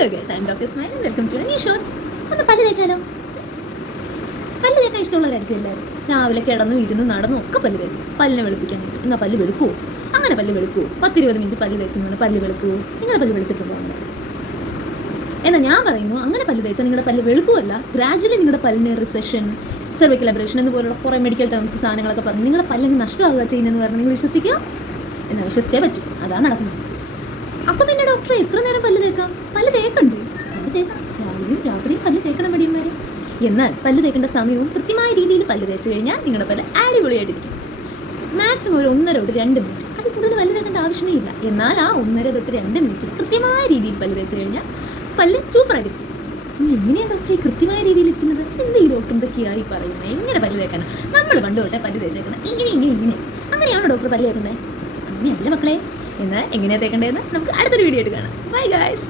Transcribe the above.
Hello guys, I'm doctor Smile. Welcome to new shorts. ഒന്ന് പല്ല് തേച്ചാലോ? പല്ല് തേക്കാൻ ഇഷ്ടമുള്ളവരായിരിക്കും എല്ലാവരും. രാവിലെ കിടന്നും ഇരുന്നും നടന്നും ഒക്കെ പല്ല് തേക്കും, പല്ലിനെ വെളുപ്പിക്കാനായിട്ട്. എന്നാൽ പല്ല് വെളുക്കുമോ? അങ്ങനെ പല്ല് വെളുക്കുമോ? 10-20 മിനിറ്റ് പല്ല് തേച്ചെന്ന് പല്ല് വെളുക്കുമോ? നിങ്ങളുടെ പല്ല് വെളുപ്പിക്കുമ്പോൾ എന്നാൽ ഞാൻ പറയുന്നു, അങ്ങനെ പല്ല് തേച്ചാൽ നിങ്ങളുടെ പല്ല് വെളുക്കുമല്ല, ഗ്രാജുവലി നിങ്ങളുടെ പല്ലിന് റിസഷൻ, സെർവിക്കൽ അബ്രേഷൻ എന്നുപോലുള്ള കുറേ മെഡിക്കൽ ടേംസ് സാധനങ്ങളൊക്കെ പറഞ്ഞ് നിങ്ങളുടെ പല്ലിന് നഷ്ടമാകുക ചെയ്യുന്നതെന്ന് പറഞ്ഞ് നിങ്ങൾ വിശ്വസിക്കുക? എന്നാൽ വിശ്വസിച്ചേ പറ്റൂ. അതാണ് നടക്കുന്നത്. അപ്പം പിന്നെ ഡോക്ടറെ എത്ര നേരം പല്ല് തേക്കാം? പല്ല് തേക്കണ്ടേ? പല്ല് തേക്കാം, രാവിലെയും രാത്രിയും പല്ല് തേക്കണം മടിയന്മാരെ. എന്നാൽ പല്ല് തേക്കേണ്ട സമയവും കൃത്യമായ രീതിയിൽ പല്ല് തേച്ച് കഴിഞ്ഞാൽ നിങ്ങളുടെ പല്ല് അടിപൊളിയായിട്ടിരിക്കും. മാക്സിമം ഒരു 1.5 to 2 മിനിറ്റ്, അത് കൂടുതൽ പല്ല് തേക്കേണ്ട ആവശ്യമേ ഇല്ല. എന്നാൽ ആ 1.5 to 2 മിനിറ്റ് കൃത്യമായ രീതിയിൽ പല്ല് തേച്ച് കഴിഞ്ഞാൽ പല്ല് സൂപ്പറായിട്ടിരിക്കും. എങ്ങനെയാണ് ഡോക്ടറെ കൃത്യമായ രീതിയിൽ ഇരിക്കുന്നത്? എന്ത് ഈ ഡോക്ടർ എന്തൊക്കെയായി പറയുന്നത്? എങ്ങനെ പല്ല് തേക്കാനാണ്? നമ്മൾ പണ്ട് തൊട്ടേ പല്ല് തേച്ചേക്കുന്നത് ഇങ്ങനെ അങ്ങനെയാണോ ഡോക്ടർ പല്ല് തേക്കുന്നത്? അങ്ങനെയല്ല മക്കളെ. എന്നാൽ എങ്ങനെയാണ് തേക്കേണ്ടതെന്ന് നമുക്ക് അടുത്തൊരു വീഡിയോ ആയിട്ട് കാണാം. Bye guys.